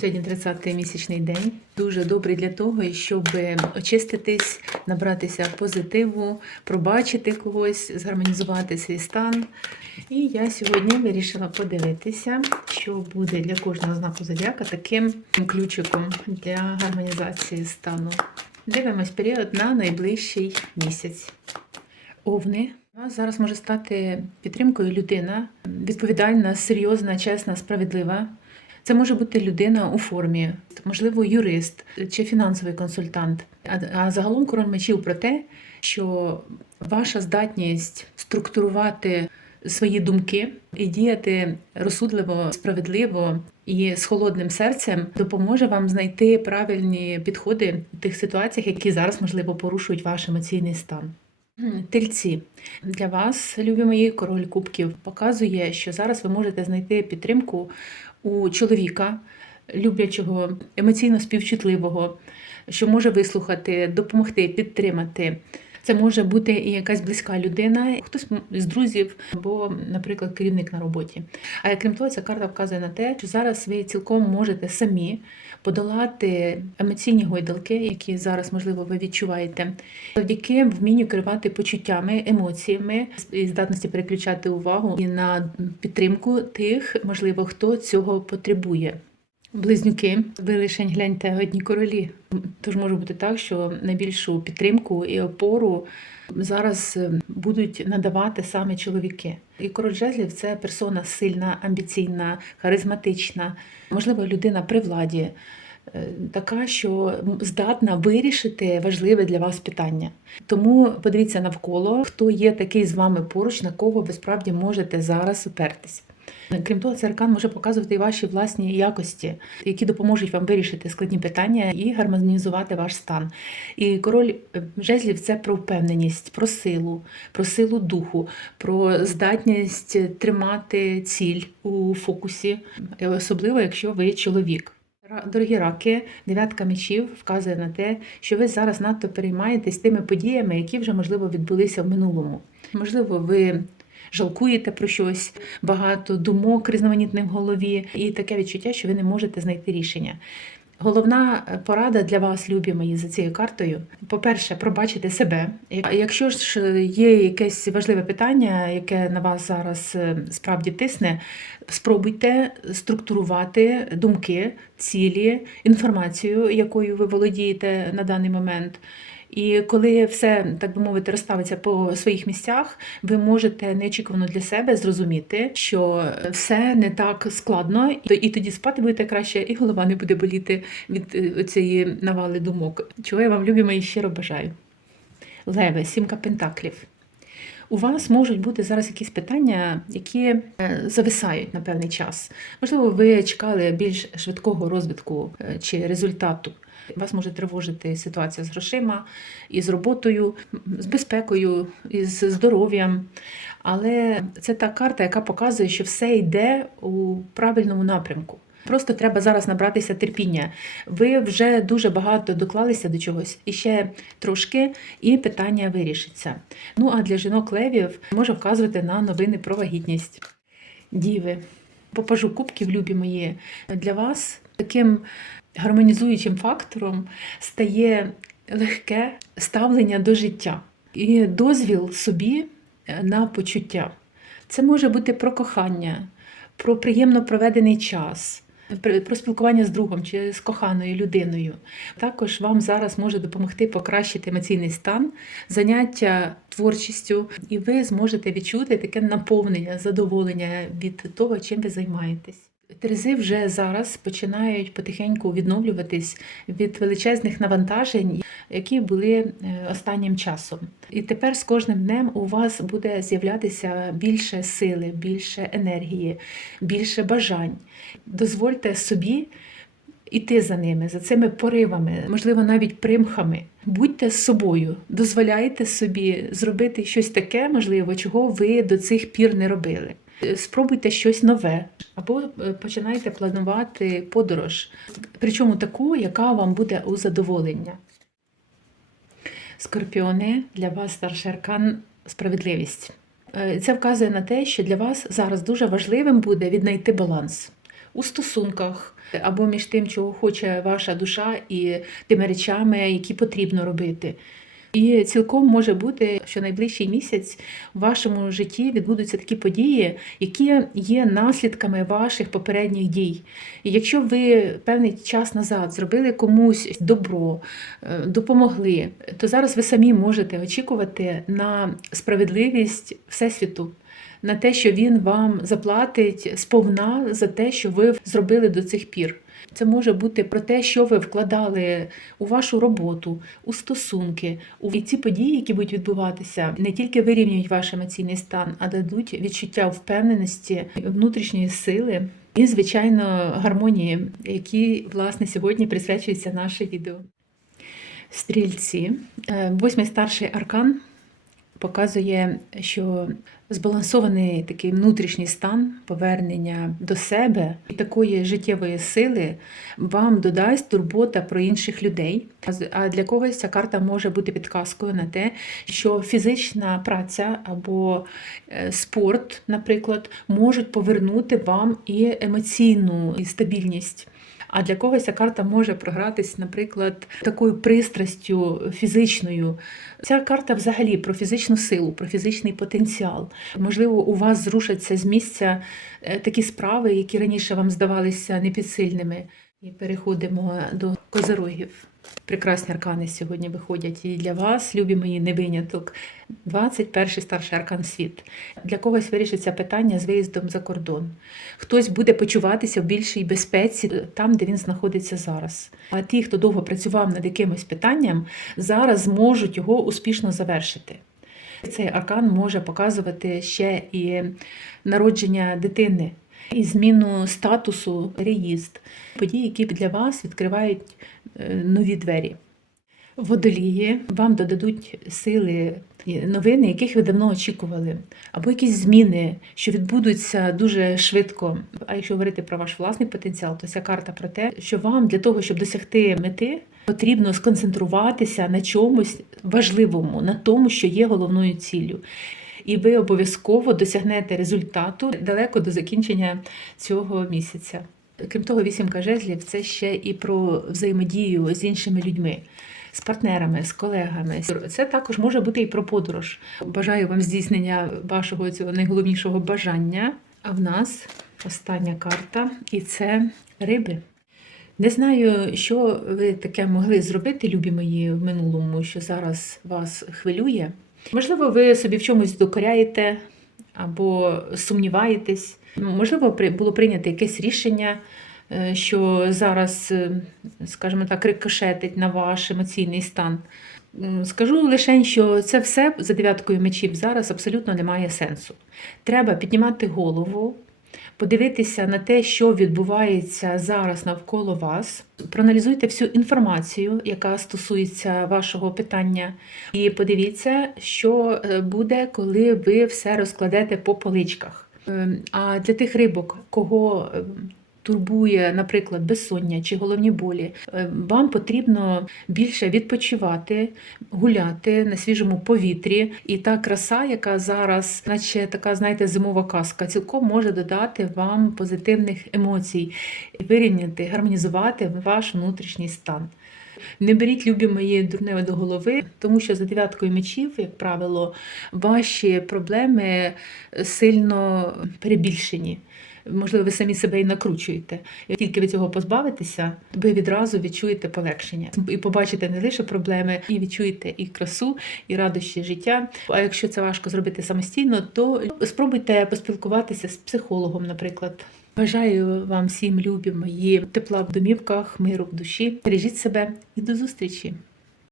Сьогодні 30-й місячний день. Дуже добрий для того, щоб очиститись, набратися позитиву, пробачити когось, згармонізувати свій стан. І я сьогодні вирішила подивитися, що буде для кожного знаку зодіака таким ключиком для гармонізації стану. Дивимось період на найближчий місяць. Овни. У вас зараз може стати підтримкою людина відповідальна, серйозна, чесна, справедлива. Це може бути людина у формі, можливо, юрист чи фінансовий консультант. А, загалом король мечів про те, що ваша здатність структурувати свої думки і діяти розсудливо, справедливо і з холодним серцем допоможе вам знайти правильні підходи в тих ситуаціях, які зараз можливо порушують ваш емоційний стан. Тельці для вас, любі мої, король кубків, показує, що зараз ви можете знайти підтримку у чоловіка, люблячого, емоційно співчутливого, що може вислухати, допомогти, підтримати. Це може бути і якась близька людина, хтось з друзів або, наприклад, керівник на роботі. А крім того, ця карта вказує на те, що зараз ви цілком можете самі подолати емоційні гойдалки, які зараз, можливо, ви відчуваєте, завдяки вмінню керувати почуттями, емоціями і здатності переключати увагу і на підтримку тих, можливо, хто цього потребує. Близнюки, ви лишень гляньте одні королі. Тож може бути так, що найбільшу підтримку і опору зараз е, будуть надавати саме чоловіки. І король жезлів це персона сильна, амбіційна, харизматична, можливо, людина при владі. е, Така, що здатна вирішити важливе для вас питання. Тому подивіться навколо, хто є такий з вами поруч, на кого ви справді можете зараз опертися. Крім того, цей аркан може показувати і ваші власні якості, які допоможуть вам вирішити складні питання і гармонізувати ваш стан. І король е, жезлів це про впевненість, про силу, про силу духу, про здатність тримати ціль у фокусі, особливо якщо ви чоловік. Дорогі раки, дев'ятка мечів вказує на те, що ви зараз надто переймаєтесь тими подіями, які вже можливо відбулися в минулому. Можливо, ви жалкуєте про щось, багато думок різноманітних в голові, і таке відчуття, що ви не можете знайти рішення. Головна е, порада для вас, любі мої, за цією картою. По-перше, пробачити себе. Якщо ж є якесь важливе питання, яке на вас зараз е, справді тисне, спробуйте структурувати думки, цілі, інформацію, якою ви володієте на даний момент. І коли все, так би мовити, розставиться по своїх місцях, ви можете неочікувано для себе зрозуміти, що все не так складно, і тоді спати будете краще, і голова не буде боліти від цієї навали думок. Чого я вам любі мої щиро бажаю. Леве, сімка пентаклів. У вас можуть бути зараз якісь питання, які е, зависають на певний час. Можливо, ви чекали більш швидкого розвитку е, чи результату. Вас може тривожити ситуація з грошима, із роботою, з безпекою, із здоров'ям. Але це та карта, яка показує, що все йде у правильному напрямку. Просто треба зараз набратися терпіння. Ви вже дуже багато доклалися до чогось, і ще трошки, і питання вирішиться. Ну а для жінок левів може вказувати на новини про вагітність. Діви, попажу кубків, любі мої, для вас таким гармонізуючим фактором стає легке ставлення до життя і дозвіл собі е, на почуття. Це може бути про кохання, про приємно проведений час. Про спілкування з другом чи з коханою людиною. Також вам зараз може допомогти покращити емоційний стан, заняття творчістю, і ви зможете відчути таке наповнення, задоволення від того, чим ви займаєтесь. Терези вже зараз починають потихеньку відновлюватись від величезних навантажень, які були е, останнім часом. І тепер з кожним днем у вас буде з'являтися більше сили, більше енергії, більше бажань. Дозвольте собі іти за ними, за цими поривами, можливо, навіть примхами. Будьте з собою, дозволяйте собі зробити щось таке, можливо, чого ви до цих пір не робили. Спробуйте щось нове, або е, починайте планувати подорож, причому таку, яка вам буде у задоволення. Скорпіони для вас старший аркан справедливість. Е, Це вказує на те, що для вас зараз дуже важливим буде віднайти баланс у стосунках або між тим, чого хоче ваша душа, і тими речами, які потрібно робити. І цілком може бути, що найближчий місяць в вашому житті відбудуться такі події, які є наслідками ваших попередніх дій. І якщо ви певний час назад зробили комусь добро, е, допомогли, то зараз ви самі можете очікувати на справедливість Всесвіту. На те, що він вам заплатить сповна за те, що ви зробили до цих пір. Це може бути про те, що ви вкладали у вашу роботу, у стосунки, і ці події, які будуть відбуватися, не тільки вирівнюють ваш емоційний стан, а дадуть відчуття впевненості, внутрішньої сили і, звичайно, гармонії, які власне сьогодні присвячується наше відео. Стрільці, Е, восьмий старший аркан показує, що збалансований такий внутрішній стан повернення до себе і такої життєвої сили вам додасть турбота про інших людей. А для когось ця карта може бути підказкою на те, що фізична праця або е, спорт, наприклад, можуть повернути вам і емоційну стабільність. А для когось ця карта може програтись, наприклад, такою пристрастю фізичною. Ця карта взагалі про фізичну силу, про фізичний потенціал. Можливо, у вас зрушаться з місця е, такі справи, які раніше вам здавалися непідсильними. І переходимо до козирогів. Прекрасні аркани сьогодні виходять і для вас, любі мої, не виняток. 21 старший аркан світ. Для когось вирішиться питання з виїздом за кордон. Хтось буде почуватися в більшій безпеці там, де він знаходиться зараз. А ті, хто довго працював над якимось питанням, зараз зможуть його успішно завершити. Цей аркан може показувати ще і народження дитини, і зміну статусу, переїзд, події, які для вас відкривають е, нові двері. Водолії вам додадуть сили новини, яких ви давно очікували, або якісь зміни, що відбудуться дуже швидко. А якщо говорити про ваш власний потенціал, то ця карта про те, що вам для того, щоб досягти мети, потрібно сконцентруватися на чомусь важливому, на тому, що є головною ціллю. І ви обов'язково досягнете результату далеко до закінчення цього місяця. Крім того, вісімка жезлів це ще і про взаємодію з іншими людьми, з партнерами, з колегами. Це також може бути і про подорож. Бажаю вам здійснення вашого цього найголовнішого бажання. А в нас остання карта, і це риби. Не знаю, що ви таке могли зробити, любі мої, в минулому, що зараз вас хвилює. Можливо, ви собі в чомусь докоряєте або сумніваєтесь. Ну, Можливо, було прийнято якесь рішення, е, що зараз, е, скажімо так, рикошетить на ваш емоційний стан. Скажу лише, що це все за дев'яткою мечів зараз абсолютно не має сенсу. Треба піднімати голову, подивитися на те, що відбувається зараз навколо вас. Проаналізуйте всю інформацію, яка стосується вашого питання, і подивіться, що е, буде, коли ви все розкладете по поличках. Ем, А для тих рибок, кого ем, турбує, наприклад, безсоння чи головні болі, е, вам потрібно більше відпочивати, гуляти на свіжому повітрі. І та краса, яка зараз, наче така, знаєте, зимова казка, цілком може додати вам позитивних емоцій, вирівняти, гармонізувати ваш внутрішній стан. Не беріть любі мої дурневе до голови, тому що за дев'яткою мечів, як правило, ваші проблеми сильно перебільшені. Можливо, ви самі себе і накручуєте. Як тільки ви цього позбавитеся, ви відразу відчуєте полегшення і побачите не лише проблеми, і відчуєте і красу, і радощі життя. А якщо це важко зробити самостійно, то спробуйте поспілкуватися з психологом, наприклад. Бажаю вам всім любі мої тепла в домівках, миру в душі. Бережіть себе і до зустрічі!